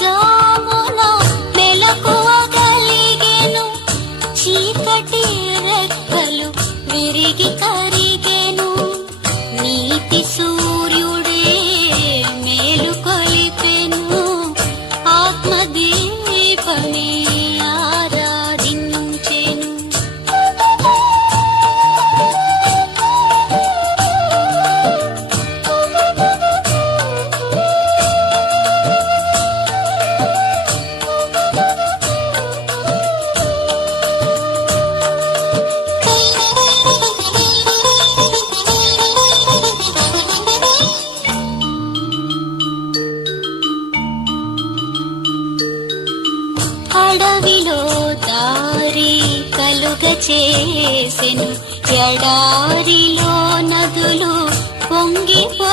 జామున మెలకువ కలిగెను. చీకటి రెక్కలు విరిగి కరిగెను. నీతి సూర్యుడే మేలు కొలిపెను. ఆత్మదీపమే అడవిలో దారి కలుగ చేసెను ఎడారిలో నదులు పొంగిపో